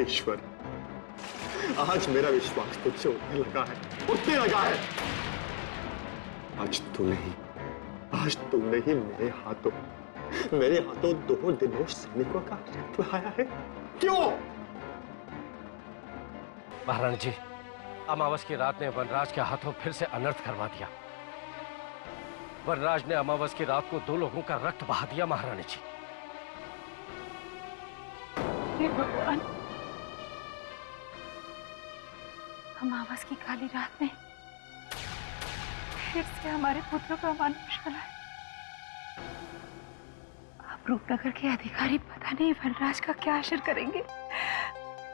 ईश्वर, आज मेरा विश्वास तुझसे उठने लगा है, उठने लगा है। आज तूने ही मेरे हाथों 2 दिनों सैनिकों का रक्त बहाया है। क्यों? महारानी जी, अमावस की रात ने वनराज के हाथों फिर से अनर्थ करवा दिया। वनराज ने अमावस की रात को 2 लोगों का रक्त बहा दिया। महारानी जी, हे भगवान, अमावस की काली रात में फिर से हमारे पुत्र का अमानुष फला है। अब रूपनगर के अधिकारी पता नहीं वनराज का क्या असर करेंगे।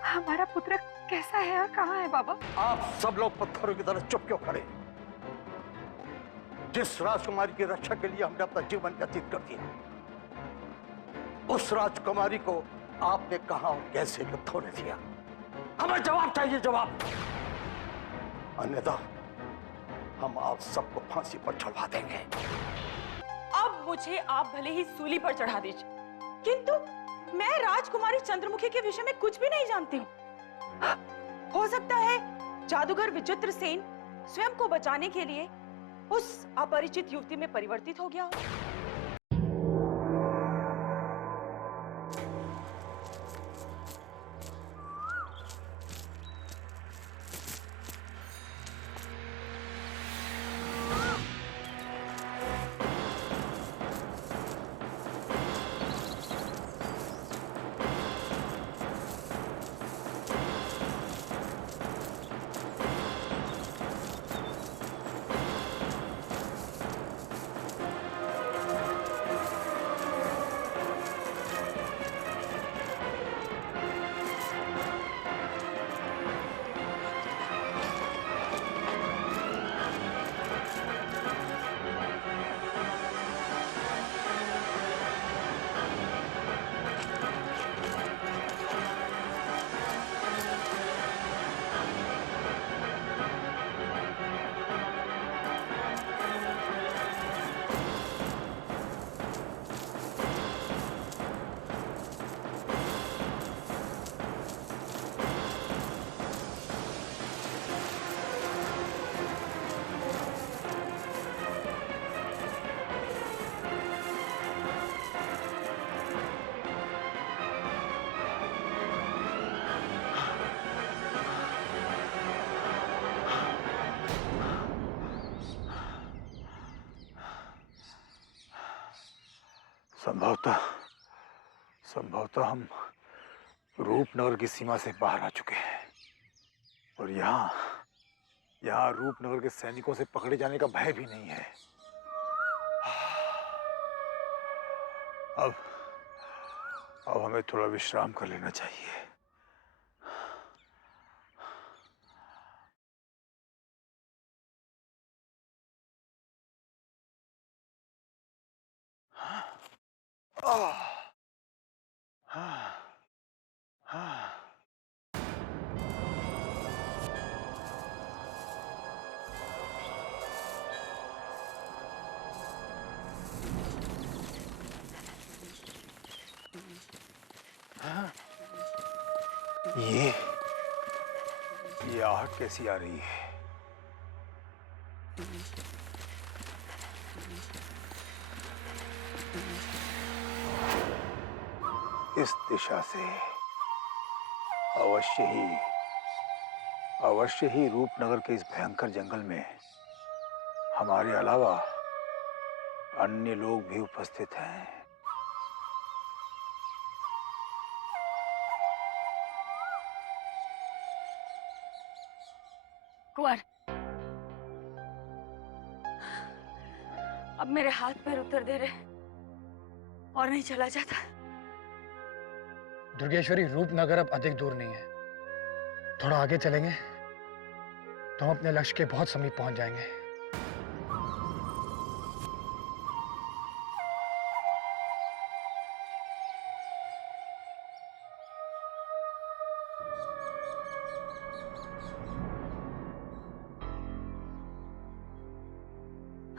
हमारा पुत्र कैसा है और कहाँ है बाबा? आप सब लोग पत्थरों की तरह चुप क्यों खड़े? जिस राजकुमारी की रक्षा के लिए हमने अपना जीवन व्यतीत कर दिया, उस राजकुमारी को आपने कहां और कैसे लुप्त होने दिया? हमें जवाब चाहिए, जवाब। अन्यथा हम आप सबको फांसी पर चढ़वा देंगे। अब मुझे आप भले ही सूली पर चढ़ा दीजिए, किंतु मैं राजकुमारी चंद्रमुखी के विषय में कुछ भी नहीं जानती हूँ। हो सकता है जादूगर विचित्र सेन स्वयं को बचाने के लिए उस अपरिचित युवती में परिवर्तित हो गया हो। संभवतः हम रूपनगर की सीमा से बाहर आ चुके हैं और यहाँ रूपनगर के सैनिकों से पकड़े जाने का भय भी नहीं है। अब हमें थोड़ा विश्राम कर लेना चाहिए। ये आहट कैसी आ रही है? इस दिशा से अवश्य ही रूपनगर के इस भयंकर जंगल में हमारे अलावा अन्य लोग भी उपस्थित हैं। कुंवर, अब मेरे हाथ पैर उतर दे रहे और नहीं चला जाता। दुर्गेश्वरी, रूपनगर अब अधिक दूर नहीं है। थोड़ा आगे चलेंगे तो हम अपने लक्ष्य के बहुत समीप पहुंच जाएंगे।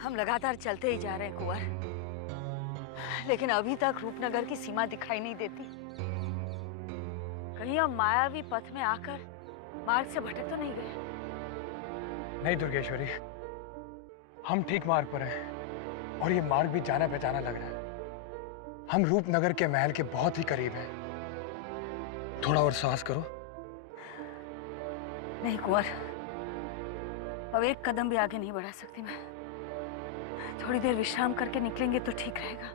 हम लगातार चलते ही जा रहे हैं कुंवर, लेकिन अभी तक रूपनगर की सीमा दिखाई नहीं देती। कहीं हम मायावी पथ में आकर मार्ग से भटक तो नहीं गए? नहीं दुर्गेश्वरी, हम ठीक मार्ग पर हैं और ये मार्ग भी जाना पहचाना लग रहा है। हम रूपनगर के महल के बहुत ही करीब हैं। थोड़ा और साहस करो। नहीं कुंवर, अब एक कदम भी आगे नहीं बढ़ा सकती मैं। थोड़ी देर विश्राम करके निकलेंगे तो ठीक रहेगा।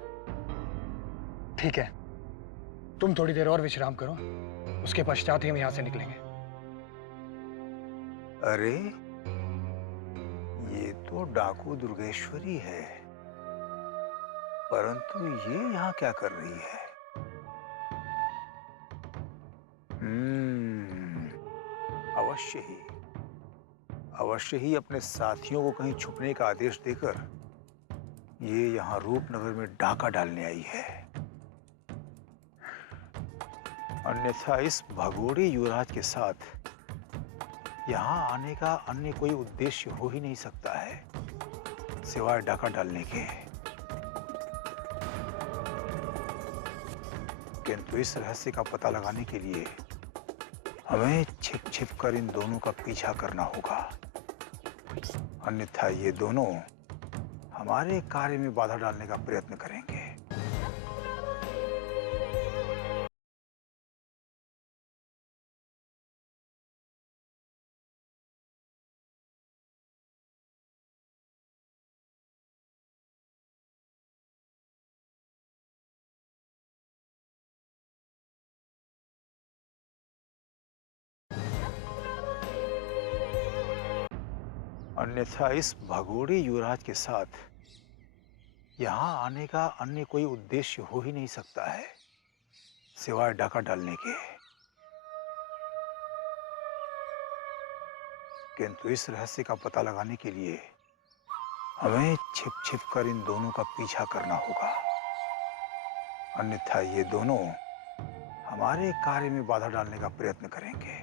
ठीक है, तुम थोड़ी देर और विश्राम करो, उसके पश्चात ही हम यहां से निकलेंगे। अरे ये तो डाकू दुर्गेश्वरी है, परंतु ये यहाँ क्या कर रही है? अवश्य ही अपने साथियों को कहीं छुपने का आदेश देकर ये यहाँ रूपनगर में डाका डालने आई है। अन्यथा इस भगोड़े युवराज के साथ यहाँ आने का अन्य कोई उद्देश्य हो ही नहीं सकता है सिवाय डाका डालने के। किंतु इस रहस्य का पता लगाने के लिए हमें छिप छिप कर इन दोनों का पीछा करना होगा, अन्यथा ये दोनों हमारे कार्य में बाधा डालने का प्रयत्न करेंगे। अन्यथा इस भगोड़े युवराज के साथ यहाँ आने का अन्य कोई उद्देश्य हो ही नहीं सकता है सिवाय डाका डालने के। किंतु इस रहस्य का पता लगाने के लिए हमें छिप छिप कर इन दोनों का पीछा करना होगा, अन्यथा ये दोनों हमारे कार्य में बाधा डालने का प्रयत्न करेंगे।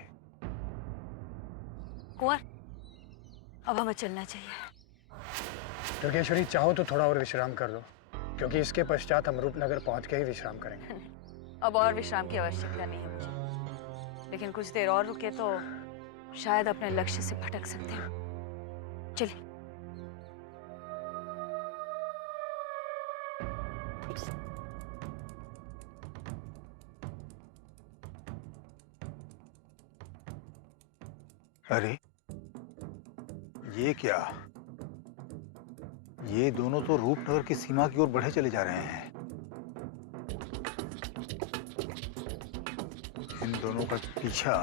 कुंवर, अब हमें चलना चाहिए। दुर्गेश्वरी, चाहो तो थोड़ा और विश्राम कर लो, क्योंकि इसके पश्चात हम रूपनगर पहुंच के ही विश्राम करेंगे। अब और विश्राम की आवश्यकता नहीं है मुझे, लेकिन कुछ देर और रुके तो शायद अपने लक्ष्य से भटक सकते हैं। चलिए। अरे ये क्या? ये दोनों तो रूपनगर की सीमा की ओर बढ़े चले जा रहे हैं। इन दोनों का पीछा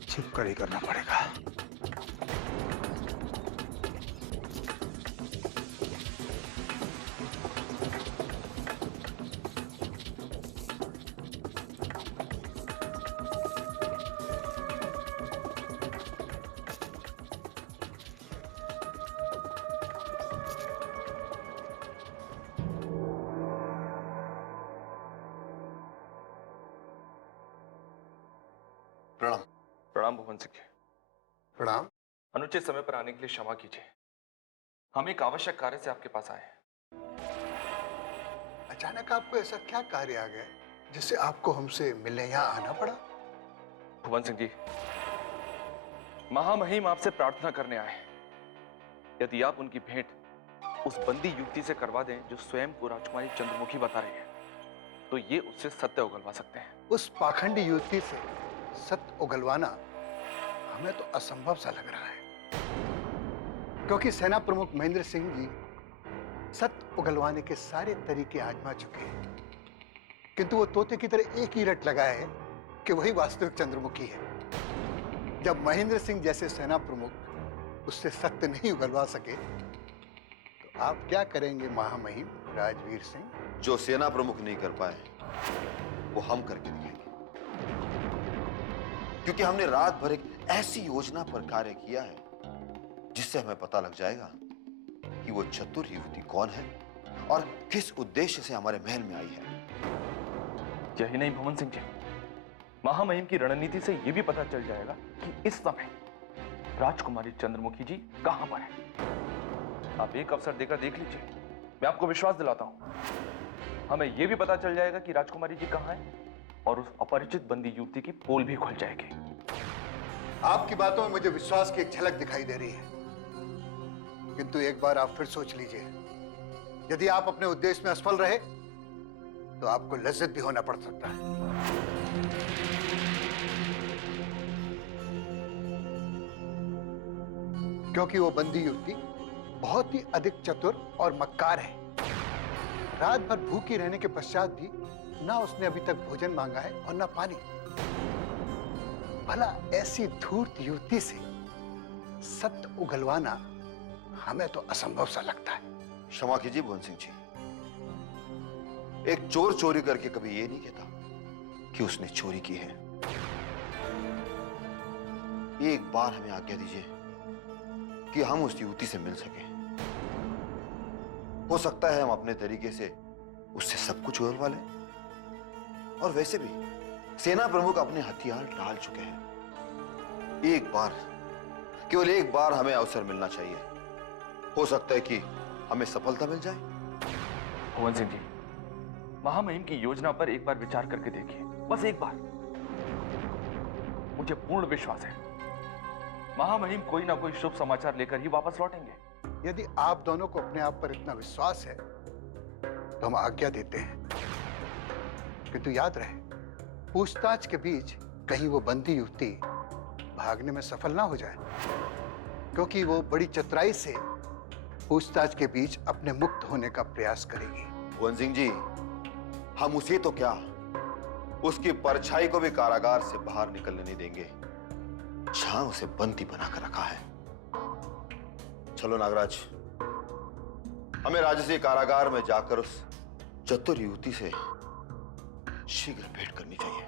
छिप कर ही करना पड़ेगा। प्रणाम। प्रणाम भुवन सिंह जी। प्रणाम। अनुचित समय पर आने के लिए क्षमा कीजिए। हम एक आवश्यक कार्य से आपके पास आए हैं। अचानक आपको ऐसा क्या कार्य आ गया जिससे आपको हमसे मिलने यहाँ आना पड़ा? भुवन सिंह जी, महामहिम आपसे प्रार्थना करने आए हैं। यदि आप उनकी भेंट उस बंदी युवती से करवा दें जो स्वयं को राजकुमारी चंद्रमुखी बता रही है, तो ये उससे सत्य उगलवा सकते हैं। उस पाखंडी युवती से सत्य उगलवाना हमें तो असंभव सा लग रहा है, क्योंकि सेना प्रमुख महेंद्र सिंह जी सत्य उगलवाने के सारे तरीके आजमा चुके हैं, किंतु वो तोते की तरह एक ही रट लगाया है कि वही वास्तविक चंद्रमुखी है। जब महेंद्र सिंह जैसे सेना प्रमुख उससे सत्य नहीं उगलवा सके, तो आप क्या करेंगे महामहिम राजवीर सिंह? जो सेना प्रमुख नहीं कर पाए वो हम करके दिखाएंगे, क्योंकि हमने रात भर एक ऐसी योजना पर कार्य किया है जिससे हमें पता लग जाएगा कि वो चतुर युवती कौन है और किस उद्देश्य से हमारे महल में आई है। यही नहीं भुवन सिंह जी, महामहिम की रणनीति से यह भी पता चल जाएगा कि इस समय राजकुमारी चंद्रमुखी जी कहां पर है। आप एक अवसर देकर देख लीजिए, मैं आपको विश्वास दिलाता हूं, हमें यह भी पता चल जाएगा कि राजकुमारी जी कहां है और उस अपरिचित बंदी युवती की पोल भी खुल जाएगी। आपकी बातों में मुझे विश्वास की एक झलक दिखाई दे रही है, किंतु एक बार आप फिर सोच लीजिए, यदि आप अपने उद्देश्य में असफल रहे तो आपको लज्जत भी होना पड़ सकता है। क्योंकि वो बंदी युवती बहुत ही अधिक चतुर और मक्कार है। रात भर भूखी रहने के पश्चात भी ना उसने अभी तक भोजन मांगा है और ना पानी। भला ऐसी धूर्त युवती से सत्य उगलवाना हमें तो असंभव सा लगता है। क्षमा कीजिए भुवन सिंह जी, एक चोर चोरी करके कभी ये नहीं कहता कि उसने चोरी की है। एक बार हमें आज्ञा दीजिए कि हम उस युवती से मिल सके। हो सकता है हम अपने तरीके से उससे सब कुछ उगलवा लें। और वैसे भी सेना प्रमुख अपने हथियार डाल चुके हैं। एक बार, केवल एक बार हमें अवसर मिलना चाहिए। हो सकता है कि हमें सफलता मिल जाए। भुवन सिंह जी, महामहिम की योजना पर एक बार विचार करके देखिए, बस एक बार। मुझे पूर्ण विश्वास है महामहिम कोई ना कोई शुभ समाचार लेकर ही वापस लौटेंगे। यदि आप दोनों को अपने आप पर इतना विश्वास है तो हम आज्ञा देते हैं, किंतु याद रहे, पूछताछ के बीच कहीं वो बंदी युवती भागने में सफल ना हो जाए, क्योंकि वो बड़ी चतुराई से पूछताछ के बीच अपने मुक्त होने का प्रयास करेगी। भुवन सिंह जी, हम उसे तो क्या, उसकी परछाई को भी कारागार से बाहर निकलने नहीं देंगे जहां उसे बंदी बनाकर रखा है। चलो नागराज, हमें राजसी कारागार में जाकर उस चतुर युवती से शीघ्र भेंट करनी चाहिए।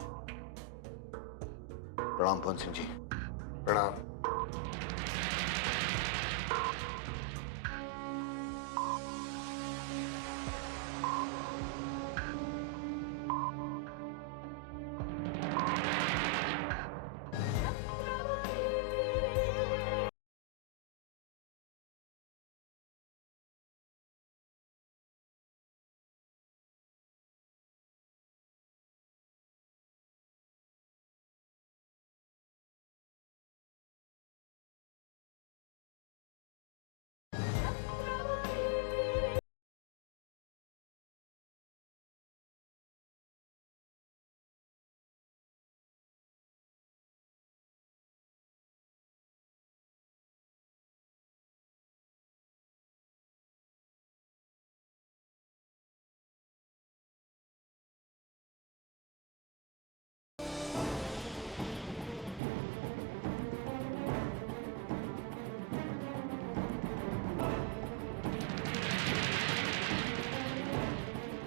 प्रणाम भुवन सिंह जी। प्रणाम।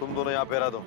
तुम दोनों यहां पहरा दो।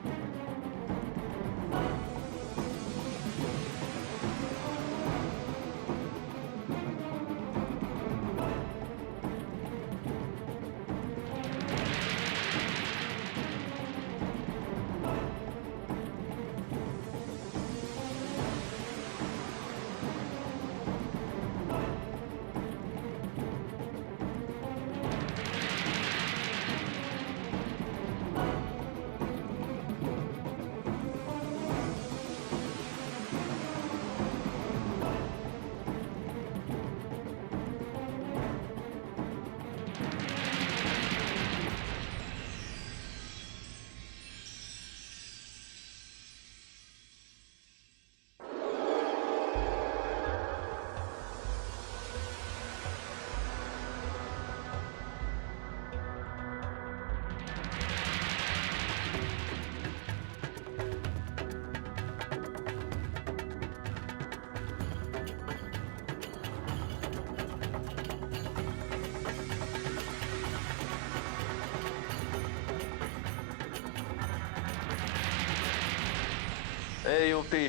ए युवती,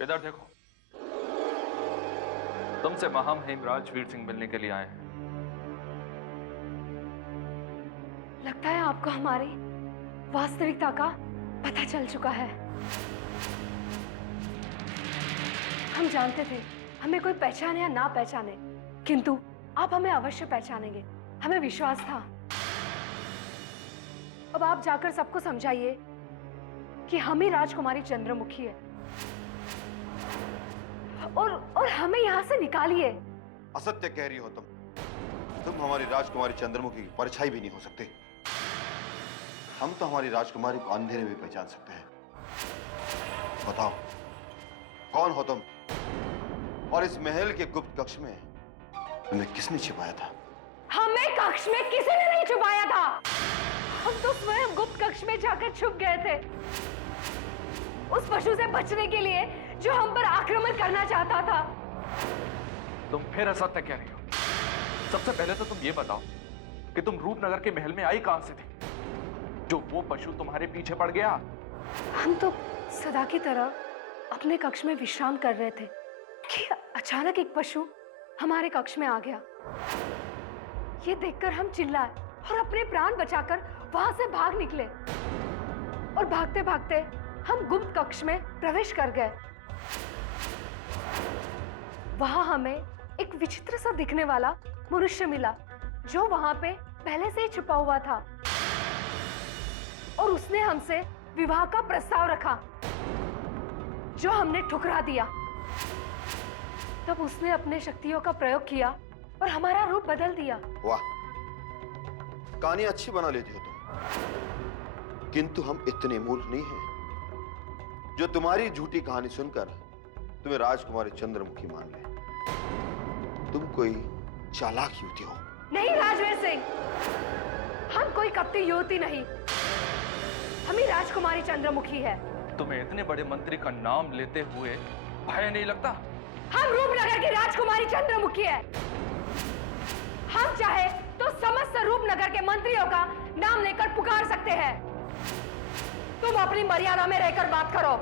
इधर देखो। तुमसे महामहिम राजवीर सिंह मिलने के लिए आए हैं। लगता है आपको हमारी वास्तविकता का पता चल चुका है। हम जानते थे हमें कोई पहचाने या ना पहचाने, किंतु आप हमें अवश्य पहचानेंगे, हमें विश्वास था। अब आप जाकर सबको समझाइए कि हम ही राजकुमारी चंद्रमुखी है और हमें यहाँ से निकालिए। असत्य कह रही हो तुम हमारी राजकुमारी चंद्रमुखी की परछाई भी नहीं हो सकते। हम तो हमारी राजकुमारी को अंधेरे में पहचान सकते हैं। बताओ कौन हो तुम, और इस महल के गुप्त कक्ष में तुम्हें किसने छिपाया था? हमें कक्ष में किसी ने नहीं छुपाया था। हम तो स्वयं गुप्त कक्ष में जाकर छुप गए थे, उस पशु से बचने के लिए जो हम पर आक्रमण करना चाहता था। तुम फिर असत्य कह रही हो। सबसे पहले तो तुम ये बताओ कि तुम रूपनगर के महल में आई कहां से थी, जो वो पशु तुम्हारे पीछे पड़ गया? हम तो सदा की तरह अपने कक्ष में विश्राम कर रहे थे कि अचानक एक पशु हमारे कक्ष में आ गया। ये देखकर हम चिल्लाए और अपने प्राण बचाकर वहां से भाग निकले, और भागते भागते हम गुप्त कक्ष में प्रवेश कर गए। वहां हमें एक विचित्र सा दिखने वाला मनुष्य मिला, जो वहां पे पहले से ही छुपा हुआ था, और उसने हमसे विवाह का प्रस्ताव रखा, जो हमने ठुकरा दिया। तब उसने अपने शक्तियों का प्रयोग किया और हमारा रूप बदल दिया। वाह, कहानी अच्छी बना लेती हो तुम, किंतु हम इतने मूर्ख नहीं हैं जो तुम्हारी झूठी कहानी सुनकर तुम्हें राजकुमारी चंद्रमुखी मान ले। तुम कोई चालाक युवती हो। नहीं राजवीर सिंह, हम कोई कपटी युवती नहीं, हम ही राजकुमारी चंद्रमुखी है। तुम्हें इतने बड़े मंत्री का नाम लेते हुए भय नहीं लगता? हम रूपनगर की राजकुमारी चंद्रमुखी है। हम चाहे तो समस्त रूपनगर के मंत्रियों का नाम लेकर पुकार सकते हैं। तुम अपनी मर्यादा में रहकर बात करो,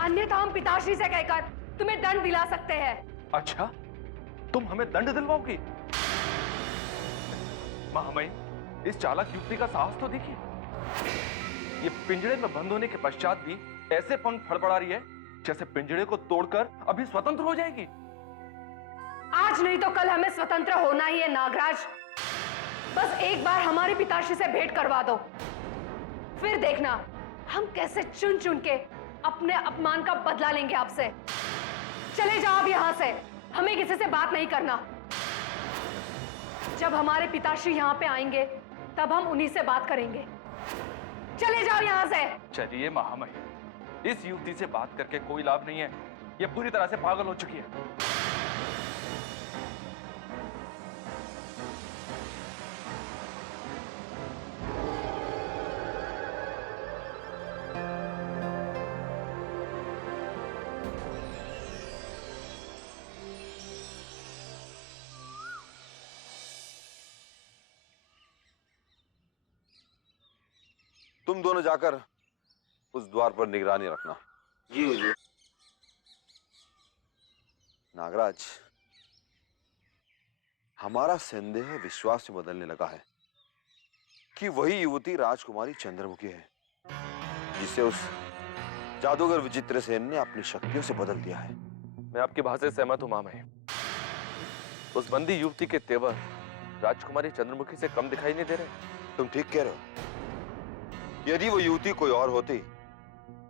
अन्यथा हम पिताश्री से कहकर तुम्हें दंड दिला सकते हैं। अच्छा, तुम हमें दंड दिलवाओगी? महामहिम, इस चालाक युवती का साहस तो देखिए। ये पिंजड़े में बंद होने के पश्चात भी ऐसे पंख फड़फड़ा रही है जैसे पिंजड़े को तोड़कर अभी स्वतंत्र हो जाएगी। आज नहीं तो कल हमें स्वतंत्र होना ही है नागराज। बस एक बार हमारे पिताश्री से भेंट करवा दो, फिर देखना हम कैसे चुन चुन के अपने अपमान का बदला लेंगे आपसे। चले जाओ अब यहां से, हमें किसी से बात नहीं करना। जब हमारे पिताश्री यहाँ पे आएंगे तब हम उन्हीं से बात करेंगे। चले जाओ यहाँ से। चलिए महामहिम, इस युवती से बात करके कोई लाभ नहीं है, ये पूरी तरह से पागल हो चुकी है। तुम दोनों जाकर उस द्वार पर निगरानी रखना। जी हुजूर। नागराज, हमारा संदेह विश्वास में बदलने लगा है कि वही युवती राजकुमारी चंद्रमुखी है, जिसे उस जादूगर विचित्र सेन ने अपनी शक्तियों से बदल दिया है। मैं आपकी बात से सहमत हूं महामहिम। उस बंदी युवती के तेवर राजकुमारी चंद्रमुखी से कम दिखाई नहीं दे रहे। तुम ठीक कह रहे हो। यदि वो युवती कोई और होती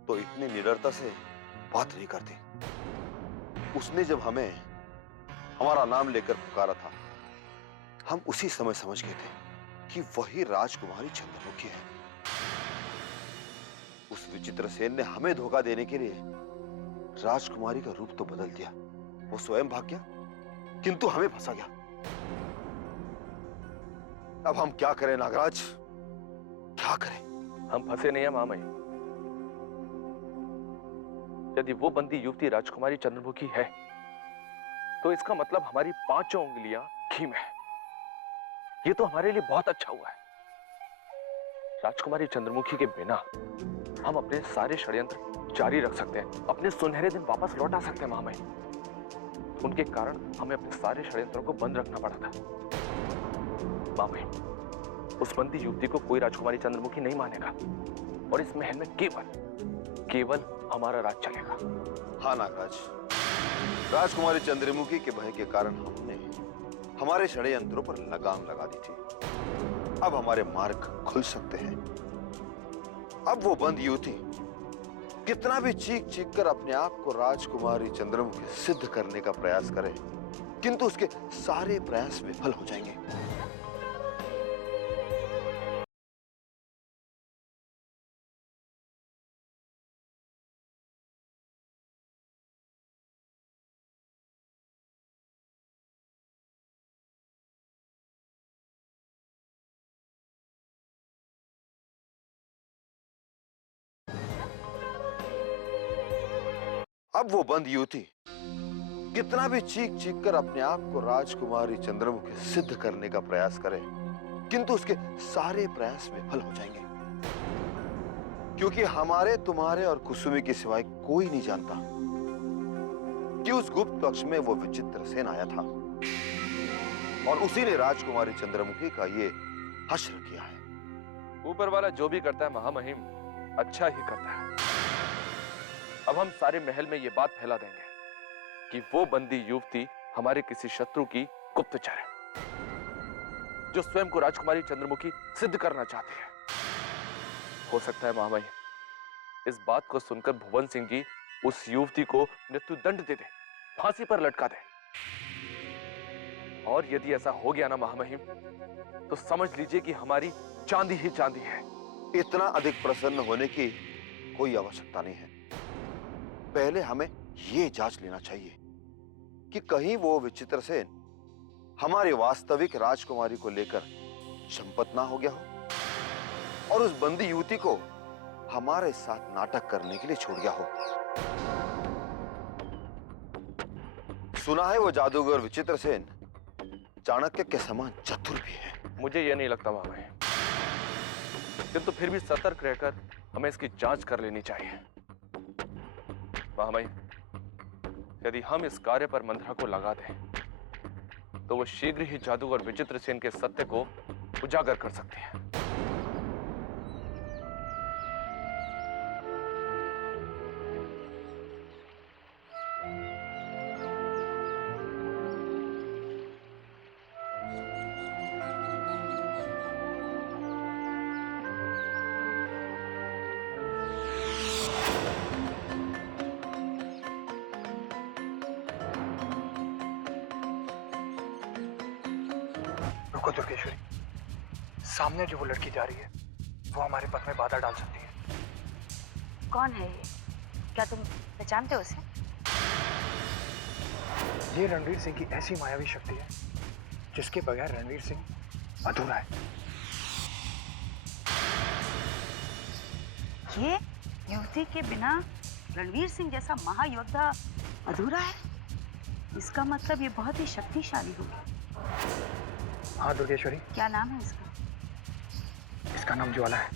तो इतनी निडरता से बात नहीं करती। उसने जब हमें हमारा नाम लेकर पुकारा था, हम उसी समय समझ गए थे कि वही राजकुमारी चंद्रमुखी है। उस विचित्र सेन ने हमें धोखा देने के लिए राजकुमारी का रूप तो बदल दिया, वो स्वयं भाग गया, किंतु हमें फंसा गया। अब हम क्या करें नागराज, क्या करें? हम फंसे नहीं है महामहिम। यदि वो बंदी युवती राजकुमारी चंद्रमुखी है तो इसका मतलब हमारी 5 उंगलियां घी में है। ये तो हमारे लिए बहुत अच्छा हुआ है। राजकुमारी चंद्रमुखी के बिना हम अपने सारे षड्यंत्र जारी रख सकते हैं, अपने सुनहरे दिन वापस लौटा सकते हैं महामहिम। उनके कारण हमें अपने सारे षड्यंत्रों को बंद रखना पड़ा था। महामहिम, उस बंदी युवती को कोई राजकुमारी चंद्रमुखी नहीं मानेगा और इस महल में केवल हमारा राज चलेगा। हाँ नागराज, राजकुमारी चंद्रमुखी के भय के कारण हमने हमारे षड्यंत्रों पर लगाम लगा दी थी। अब हमारे मार्ग खुल सकते हैं। अब वो बंद युवती कितना भी चीख चीख कर अपने आप को राजकुमारी चंद्रमुखी सिद्ध करने का प्रयास करे, किंतु उसके सारे प्रयास विफल हो जाएंगे। अब वो बंद युवती कितना भी चीख चीख कर अपने आप को राजकुमारी चंद्रमुखी सिद्ध करने का प्रयास करे, किंतु उसके सारे प्रयास विफल हो जाएंगे, क्योंकि हमारे, तुम्हारे और कुसुमी के सिवाय कोई नहीं जानता कि उस गुप्त कक्ष में वो विचित्र सेन आया था और उसी ने राजकुमारी चंद्रमुखी का ये हश्र किया है। ऊपर वाला जो भी करता है महामहिम अच्छा ही करता है। अब हम सारे महल में ये बात फैला देंगे कि वो बंदी युवती हमारे किसी शत्रु की गुप्तचर है, जो स्वयं को राजकुमारी चंद्रमुखी सिद्ध करना चाहती है। हो सकता है महामहिम इस बात को सुनकर भुवन सिंह जी उस युवती को मृत्युदंड दे दे, फांसी पर लटका दे। और यदि ऐसा हो गया ना महामहिम, तो समझ लीजिए कि हमारी चांदी ही चांदी है। इतना अधिक प्रसन्न होने की कोई आवश्यकता नहीं है। पहले हमें यह जांच लेना चाहिए कि कहीं वो विचित्र सेन हमारी वास्तविक राजकुमारी को लेकर चंपत ना हो गया हो और उस बंदी युवती को हमारे साथ नाटक करने के लिए छोड़ गया हो। सुना है वो जादूगर विचित्र सेन चाणक्य के समान चतुर भी है। मुझे यह नहीं लगता महामहिम, किंतु फिर भी सतर्क रहकर हमें इसकी जांच कर लेनी चाहिए। महामहिम, यदि हम इस कार्य पर मंत्रा को लगा दें तो वो शीघ्र ही जादूगर विचित्र सेन के सत्य को उजागर कर सकते हैं। रुको दुर्गेश्वरी, सामने जो वो लड़की जा रही है वो हमारे पथ में बाधा डाल सकती है। कौन है ये? क्या तुम पहचानते हो उसे? ये रणवीर सिंह की ऐसी मायावी शक्ति है जिसके बगैर रणवीर सिंह अधूरा है। ये युवती के बिना रणवीर सिंह जैसा महायोद्धा अधूरा है? इसका मतलब ये बहुत ही शक्तिशाली होगी। हाँ दुर्गेश्वरी। क्या नाम है इसका? इसका नाम ज्वाला है।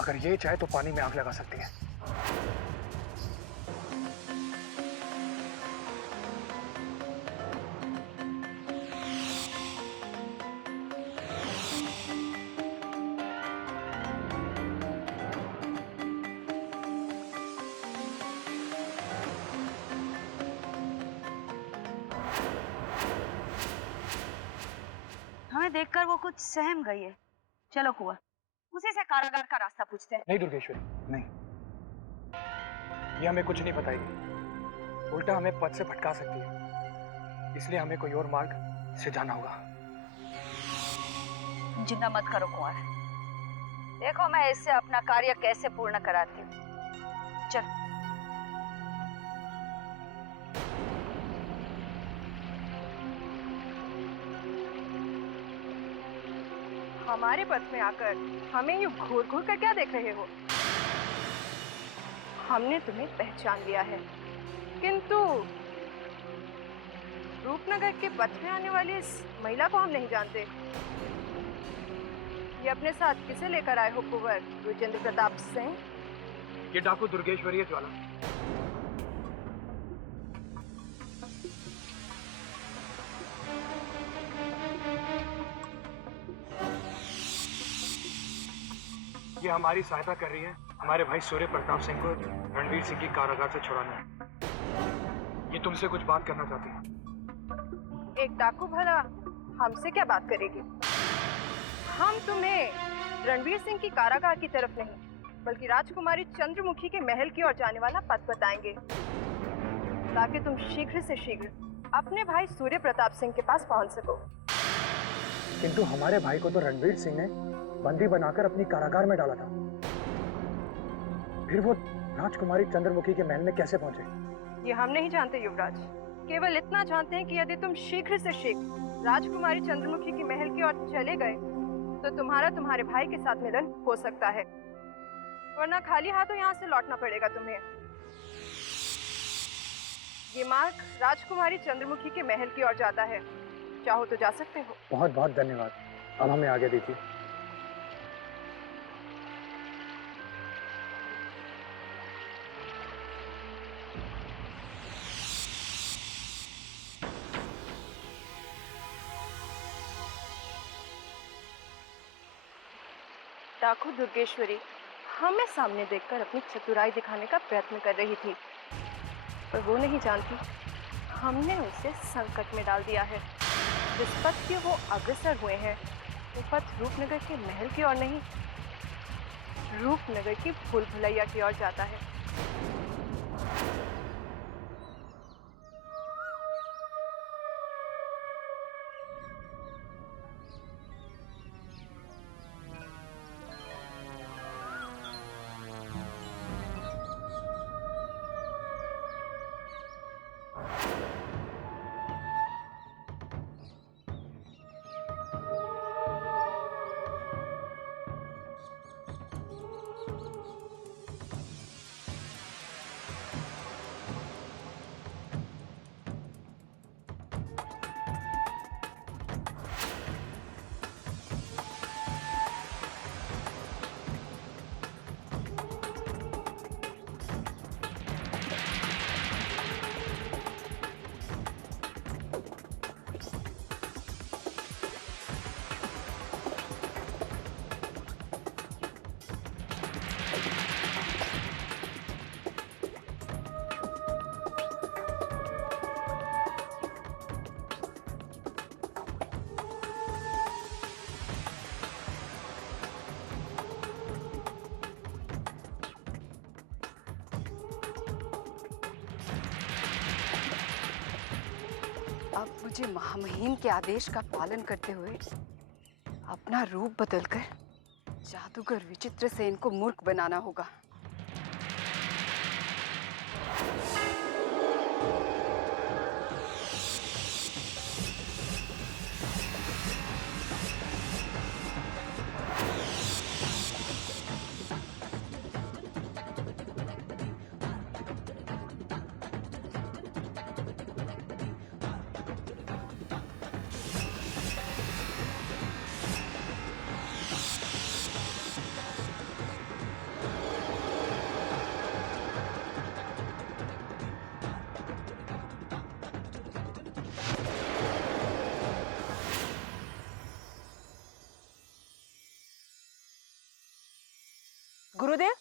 अगर ये चाहे तो पानी में आग लगा सकती है। हमें देखकर वो कुछ सहम गई है। चलो कुंवर, उसी से कारागार का रास्ता पूछते हैं। नहीं दुर्गेश्वरी, नहीं, ये हमें कुछ नहीं बताएगी, उल्टा हमें पथ से भटका सकती है। इसलिए हमें कोई और मार्ग से जाना होगा। चिंता मत करो कुंवर, देखो मैं इससे अपना कार्य कैसे पूर्ण कराती हूँ। चल। हमारे पथ में आकर हमें यूं घूर घूर कर क्या देख रहे हो? हमने तुम्हें पहचान लिया है, किंतु रूपनगर के पथ में आने वाली इस महिला को हम नहीं जानते। ये अपने साथ किसे लेकर आए हो कुंवर विजेंद्र प्रताप सिंह? ये डाकू दुर्गेश्वरी है ज्वाला। ये हमारी सहायता कर रही है हमारे भाई सूर्य प्रताप सिंह को रणवीर सिंह की कारागार से छुड़ाने में। ये तुमसे कुछ बात करना चाहती है। एक डाकू भला हमसे क्या बात करेगी? हम तुम्हें रणवीर सिंह की कारागार की तरफ नहीं बल्कि राजकुमारी चंद्रमुखी के महल की ओर जाने वाला पथ बताएंगे, ताकि तुम शीघ्र से शीघ्र अपने भाई सूर्य प्रताप सिंह के पास पहुंच सको। किंतु हमारे भाई को तो रणवीर सिंह ने बंदी बनाकर अपनी कारागार में डाला था, फिर वो राजकुमारी चंद्रमुखी के महल में कैसे पहुंचे? ये हम नहीं जानते युवराज, केवल इतना जानते हैं कि यदि तुम शीघ्र से शीघ्र राजकुमारी चंद्रमुखी के महल की ओर चले गए तो तुम्हारे भाई के साथ मिलन हो सकता है, वरना खाली हाथों यहाँ से लौटना पड़ेगा तुम्हें। ये मार्ग राजकुमारी चंद्रमुखी के महल की ओर जाता है, चाहो तो जा सकते हो। बहुत बहुत धन्यवाद, अब हमें आगे दीजिए। डाकू दुर्गेश्वरी हमें सामने देखकर अपनी चतुराई दिखाने का प्रयत्न कर रही थी, पर वो नहीं जानती हमने उसे संकट में डाल दिया है। जिस पथ के वो अग्रसर हुए हैं वो पथ रूपनगर के महल की ओर नहीं, रूपनगर की भूल भुलैया की ओर जाता है। अब मुझे महामहिम के आदेश का पालन करते हुए अपना रूप बदलकर जादूगर विचित्र सेन को मूर्ख बनाना होगा। गुरुदेव,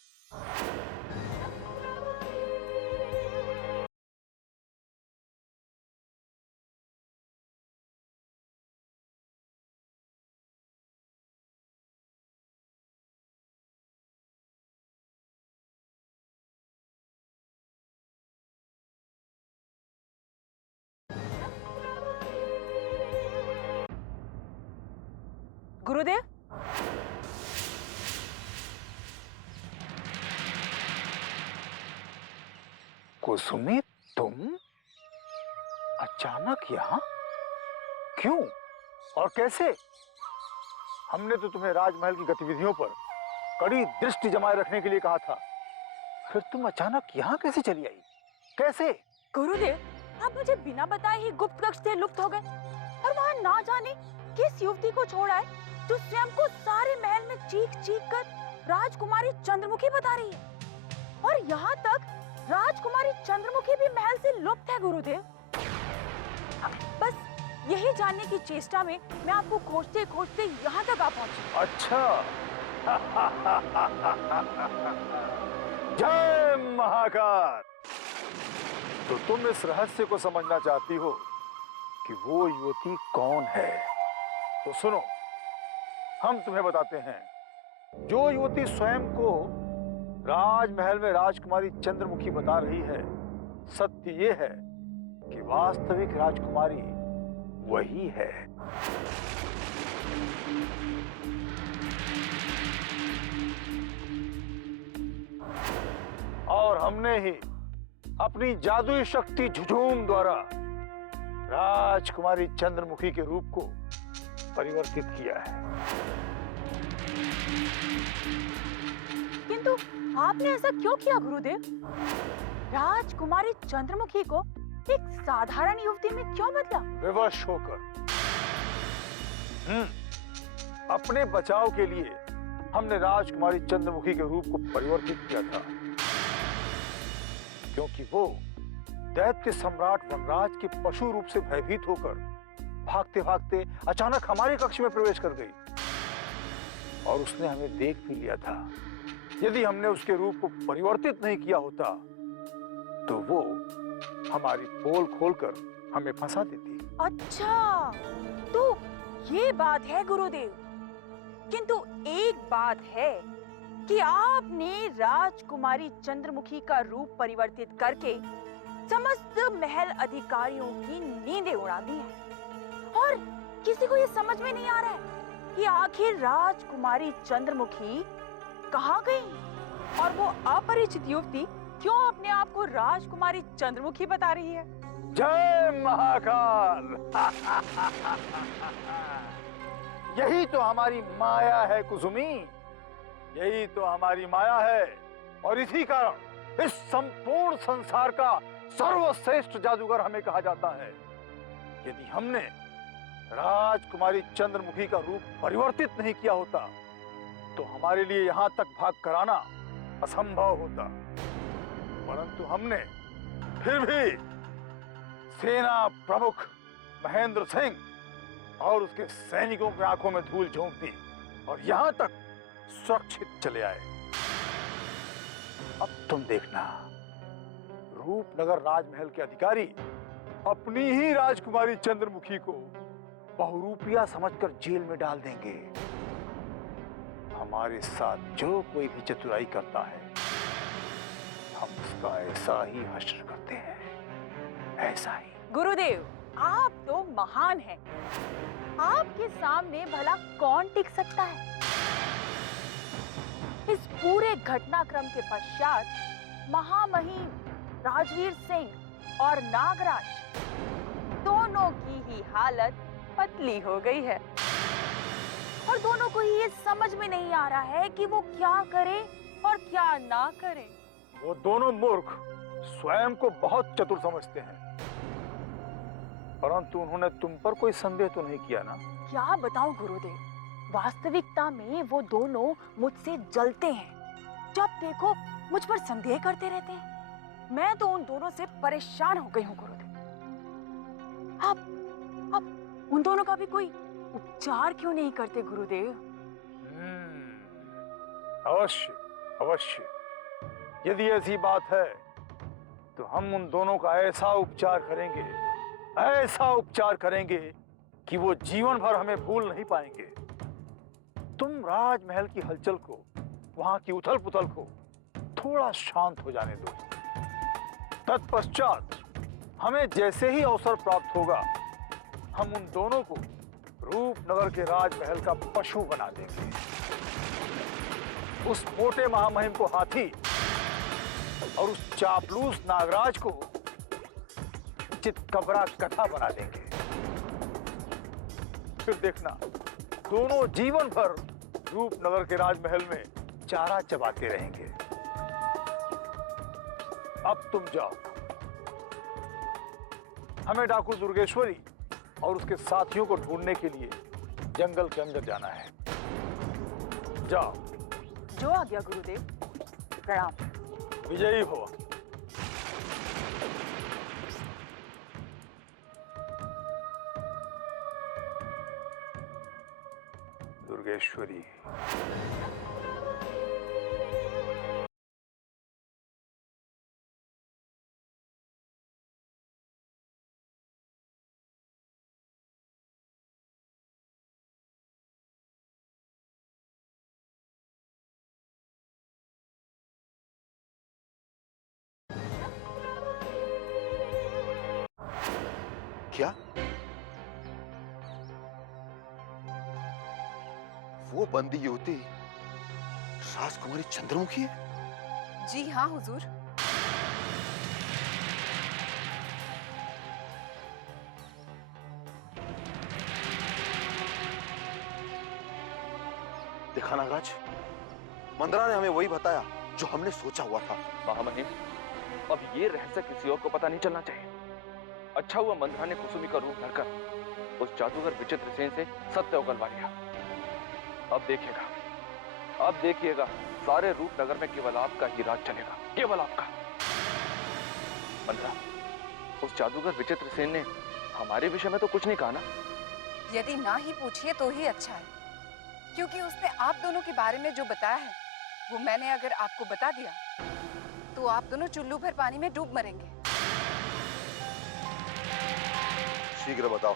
गुरुदेव, कुसुमी, तुम अचानक यहाँ क्यों और कैसे? हमने तो तुम्हें राजमहल की गतिविधियों पर कड़ी दृष्टि जमाए रखने के लिए कहा था, फिर तुम अचानक यहाँ कैसे चली आई? कैसे? गुरुदेव, आप मुझे बिना बताए ही गुप्त कक्ष से लुप्त हो गए और वहाँ ना जाने किस युवती को छोड़ आए जो स्वयं को सारे महल में चीख चीख कर राजकुमारी चंद्रमुखी बता रही है, और यहाँ तक राजकुमारी चंद्रमुखी भी महल से लुप्त है। गुरुदेव, बस यही जानने की चेष्टा में मैं आपको खोजते खोजते यहाँ तक आ पहुंची। अच्छा। जय महाकाल। तो तुम इस रहस्य को समझना चाहती हो कि वो युवती कौन है? तो सुनो, हम तुम्हें बताते हैं। जो युवती स्वयं को राजमहल में राजकुमारी चंद्रमुखी बता रही है, सत्य ये है कि वास्तविक राजकुमारी वही है। और हमने ही अपनी जादुई शक्ति झुझुम द्वारा राजकुमारी चंद्रमुखी के रूप को परिवर्तित किया है। किंतु आपने ऐसा क्यों किया गुरुदेव? राजकुमारी चंद्रमुखी को एक साधारण युवती में क्यों बदला? विवश होकर। अपने बचाव के लिए हमने राजकुमारी चंद्रमुखी के रूप को परिवर्तित किया था, क्योंकि वो दैत्य सम्राट वनराज के पशु रूप से भयभीत होकर भागते भागते अचानक हमारे कक्ष में प्रवेश कर गई और उसने हमें देख भी लिया था। यदि हमने उसके रूप को परिवर्तित नहीं किया होता तो वो हमारी पोल खोलकर हमें फंसा देती। अच्छा, तो ये बात है गुरुदेव। किंतु एक बात है कि आपने राजकुमारी चंद्रमुखी का रूप परिवर्तित करके समस्त महल अधिकारियों की नींदें उड़ा दी है और किसी को ये समझ में नहीं आ रहा है कि आखिर राजकुमारी चंद्रमुखी कहाँ गई और वो अपरिचित युवती क्यों अपने आप को राजकुमारी चंद्रमुखी बता रही है। जय महाकाल। यही तो हमारी माया है कुसुमी, यही तो हमारी माया है और इसी कारण इस संपूर्ण संसार का सर्वश्रेष्ठ जादूगर हमें कहा जाता है। यदि हमने राजकुमारी चंद्रमुखी का रूप परिवर्तित नहीं किया होता तो हमारे लिए यहां तक भाग कर आना असंभव होता, परंतु हमने फिर भी सेना प्रमुख महेंद्र सिंह और उसके सैनिकों की आंखों में धूल झोंक दी और यहां तक सुरक्षित चले आए। अब तुम देखना, रूपनगर राजमहल के अधिकारी अपनी ही राजकुमारी चंद्रमुखी को बहुरूपिया समझकर जेल में डाल देंगे। हमारे साथ जो कोई भी चतुराई करता है हम उसका ऐसा ही हश्र करते हैं, ऐसा ही। गुरुदेव, आप तो महान हैं। आपके सामने भला कौन टिक सकता है? इस पूरे घटनाक्रम के पश्चात महामहिम राजवीर सिंह और नागराज दोनों की ही हालत पतली हो गई है और दोनों को ये समझ में नहीं आ रहा है कि वो क्या करे और क्या ना करे। वो दोनों मूर्ख स्वयं को बहुत चतुर समझते हैं, परंतु उन्होंने तुम पर कोई संदेह तो नहीं किया ना? क्या बताऊं गुरुदेव, वास्तविकता में वो दोनों मुझसे जलते हैं। जब देखो मुझ पर संदेह करते रहते हैं। मैं तो उन दोनों से परेशान हो गई हूँ गुरुदेव। अब उन दोनों का भी कोई उपचार क्यों नहीं करते गुरुदेव? अवश्य अवश्य, यदि ऐसी बात है तो हम उन दोनों का ऐसा उपचार करेंगे कि वो जीवन भर हमें भूल नहीं पाएंगे। तुम राजमहल की हलचल को, वहां की उथल पुथल को थोड़ा शांत हो जाने दो। तत्पश्चात हमें जैसे ही अवसर प्राप्त होगा हम उन दोनों को रूपनगर के राजमहल का पशु बना देंगे। उस मोटे महामहिम को हाथी और उस चापलूस नागराज को चितकबरा कथा बना देंगे। फिर देखना, दोनों जीवन भर रूपनगर के राजमहल में चारा चबाते रहेंगे। अब तुम जाओ, हमें डाकू दुर्गेश्वरी और उसके साथियों को ढूंढने के लिए जंगल के अंदर जाना है। जाओ। जो आ गया गुरुदेव, प्रणाम। विजयी हो। दुर्गेश्वरी। क्या? वो बंदी युवती राजकुमारी चंद्रमुखी है? जी हाँ हुजूर। देखा नागराज, मंदरा ने हमें वही बताया जो हमने सोचा हुआ था। महामहिम, अब ये रहस्य किसी और को पता नहीं चलना चाहिए। अच्छा हुआ मंदरा ने कुसुमी का रूप धरकर उस जादूगर विचित्र सेन से सत्य उगलवा लिया। अब देखिएगा सारे रूपनगर में केवल आपका ही राज चलेगा, केवल आपका। मंदरा, उस जादूगर विचित्र सेन ने हमारे विषय में तो कुछ नहीं कहा ना? यदि ना ही पूछिए तो ही अच्छा है, क्योंकि उसने आप दोनों के बारे में जो बताया है वो मैंने अगर आपको बता दिया तो आप दोनों चुल्लू भर पानी में डूब मरेंगे। शीघ्र बताओ,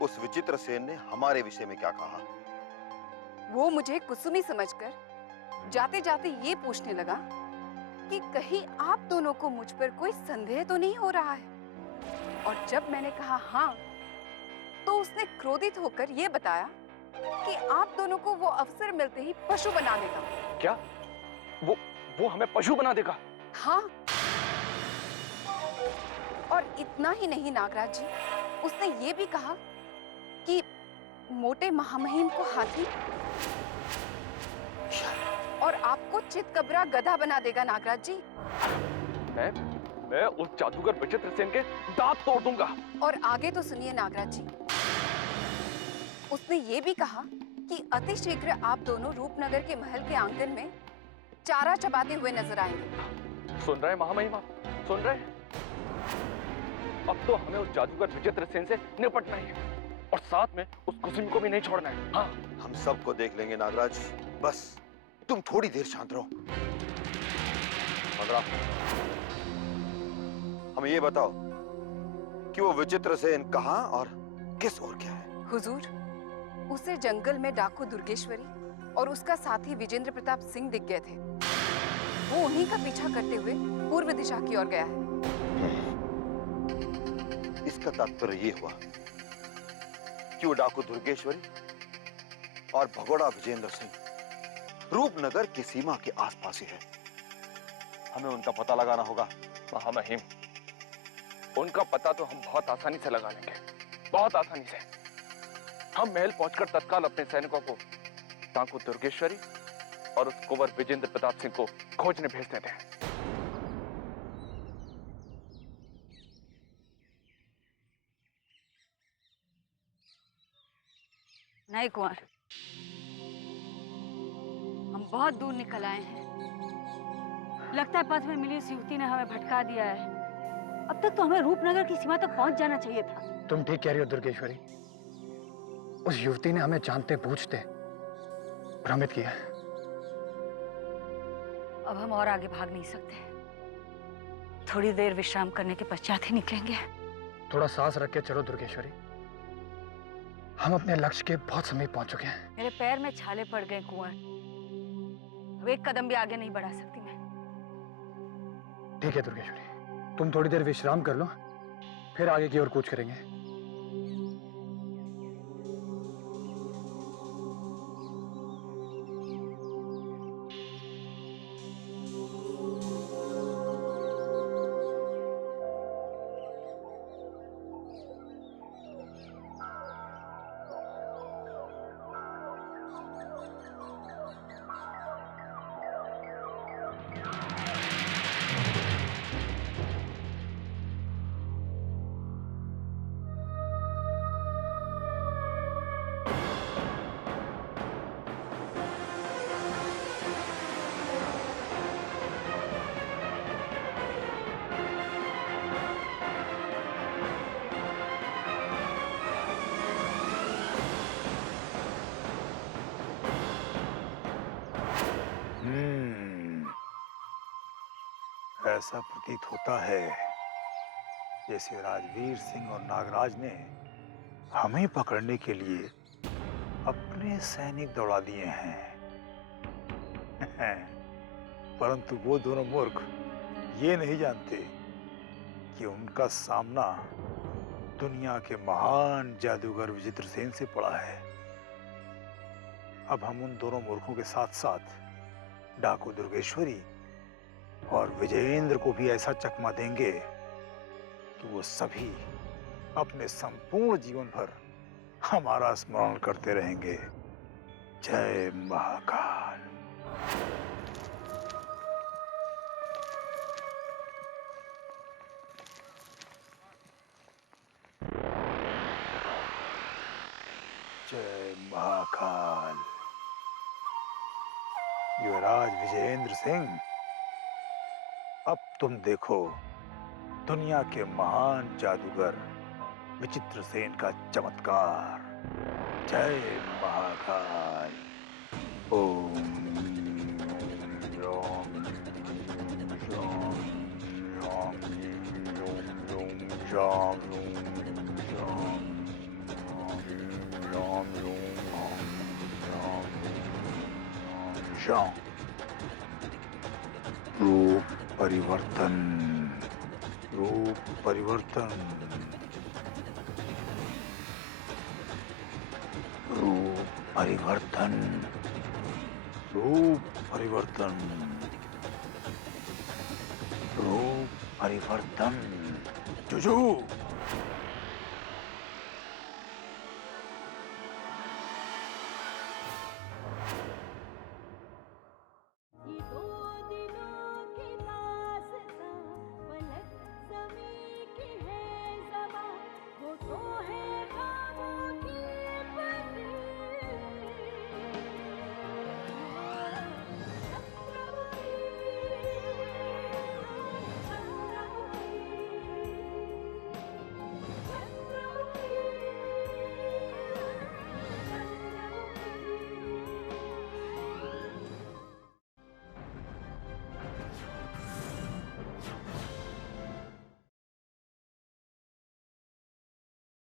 उस विचित्र सेन ने हमारे विषय में क्या कहा? वो मुझे कुसुमी समझकर जाते जाते ये पूछने लगा कि कहीं आप दोनों को मुझ पर कोई संदेह तो नहीं हो रहा है। और जब मैंने कहा हाँ, तो उसने क्रोधित होकर ये बताया कि आप दोनों को वो अवसर मिलते ही पशु बना देगा। क्या? वो हमें पशु बना देगा? हाँ, और इतना ही नहीं नागराज जी, उसने ये भी कहा कि मोटे महामहिम को हाथी और आपको चितकबरा गधा बना देगा। नागराज जी, मैं उस जादूगर विचित्र सेन के दांत तोड़ दूंगा। और आगे तो सुनिए नागराज जी, उसने ये भी कहा कि अति शीघ्र आप दोनों रूपनगर के महल के आंगन में चारा चबाते हुए नजर आएंगे। सुन रहे महामहिमा, सुन रहे? अब तो हमें उस जादूगर विचित्र सेन से निपटना ही है और साथ में उस कुसुमी को भी नहीं छोड़ना है। हाँ, हम सबको देख लेंगे नागराज, बस तुम थोड़ी देर शांत रहो। मंदरा, हमें ये बताओ कि वो विचित्र सेन कहाँ और किस ओर गया है? हुजूर, उसे जंगल में डाकू दुर्गेश्वरी और उसका साथी विजेंद्र प्रताप सिंह दिख गए थे। वो उन्हीं का पीछा करते हुए पूर्व दिशा की ओर गया है। इसका तात्पर्य ये हुआ कि वो डाकू दुर्गेश्वरी और भगोड़ा विजेंद्र सिंह रूपनगर की सीमा के आसपास ही है। हमें उनका पता लगाना होगा। महामहिम, उनका पता तो हम बहुत आसानी से लगा लेंगे, बहुत आसानी से। हम महल पहुंचकर तत्काल अपने सैनिकों को डाकू दुर्गेश्वरी और उस कुंवर विजेंद्र प्रताप सिंह को खोजने भेज देते हैं। नहीं कुंवर, हम बहुत दूर निकल आए हैं। लगता है पथ में मिली उस युवती ने हमें भटका दिया है। अब तक तो हमें रूपनगर की सीमा तक पहुंच जाना चाहिए था। तुम ठीक कह रही हो दुर्गेश्वरी, उस युवती ने हमें जानते बूझते भ्रमित किया। अब हम और आगे भाग नहीं सकते। थोड़ी देर विश्राम करने के पश्चात ही निकलेंगे। थोड़ा सांस रख के चलो दुर्गेश्वरी, हम अपने लक्ष्य के बहुत समीप पहुंच चुके हैं। मेरे पैर में छाले पड़ गए कुंवर, अब एक कदम भी आगे नहीं बढ़ा सकती मैं। ठीक है दुर्गेश्वरी, तुम थोड़ी देर विश्राम कर लो, फिर आगे की ओर कूच करेंगे। ऐसा प्रतीत होता है जैसे राजवीर सिंह और नागराज ने हमें पकड़ने के लिए अपने सैनिक दौड़ा दिए हैं। परंतु वो दोनों मूर्ख ये नहीं जानते कि उनका सामना दुनिया के महान जादूगर विचित्र सेन से पढ़ा है। अब हम उन दोनों मूर्खों के साथ साथ डाकू दुर्गेश्वरी और विजयेंद्र को भी ऐसा चकमा देंगे कि वो सभी अपने संपूर्ण जीवन भर हमारा स्मरण करते रहेंगे। जय महाकाल। जय महाकाल। युवराज विजयेंद्र सिंह, अब तुम देखो दुनिया के महान जादूगर विचित्र सेन का चमत्कार। जय महाकाल। ओम रोम रोम रोम रोम रोम रोम रोम रोम। रूप परिवर्तन, रूप परिवर्तन, रूप परिवर्तन, रूप परिवर्तन, रूप परिवर्तन। जुजू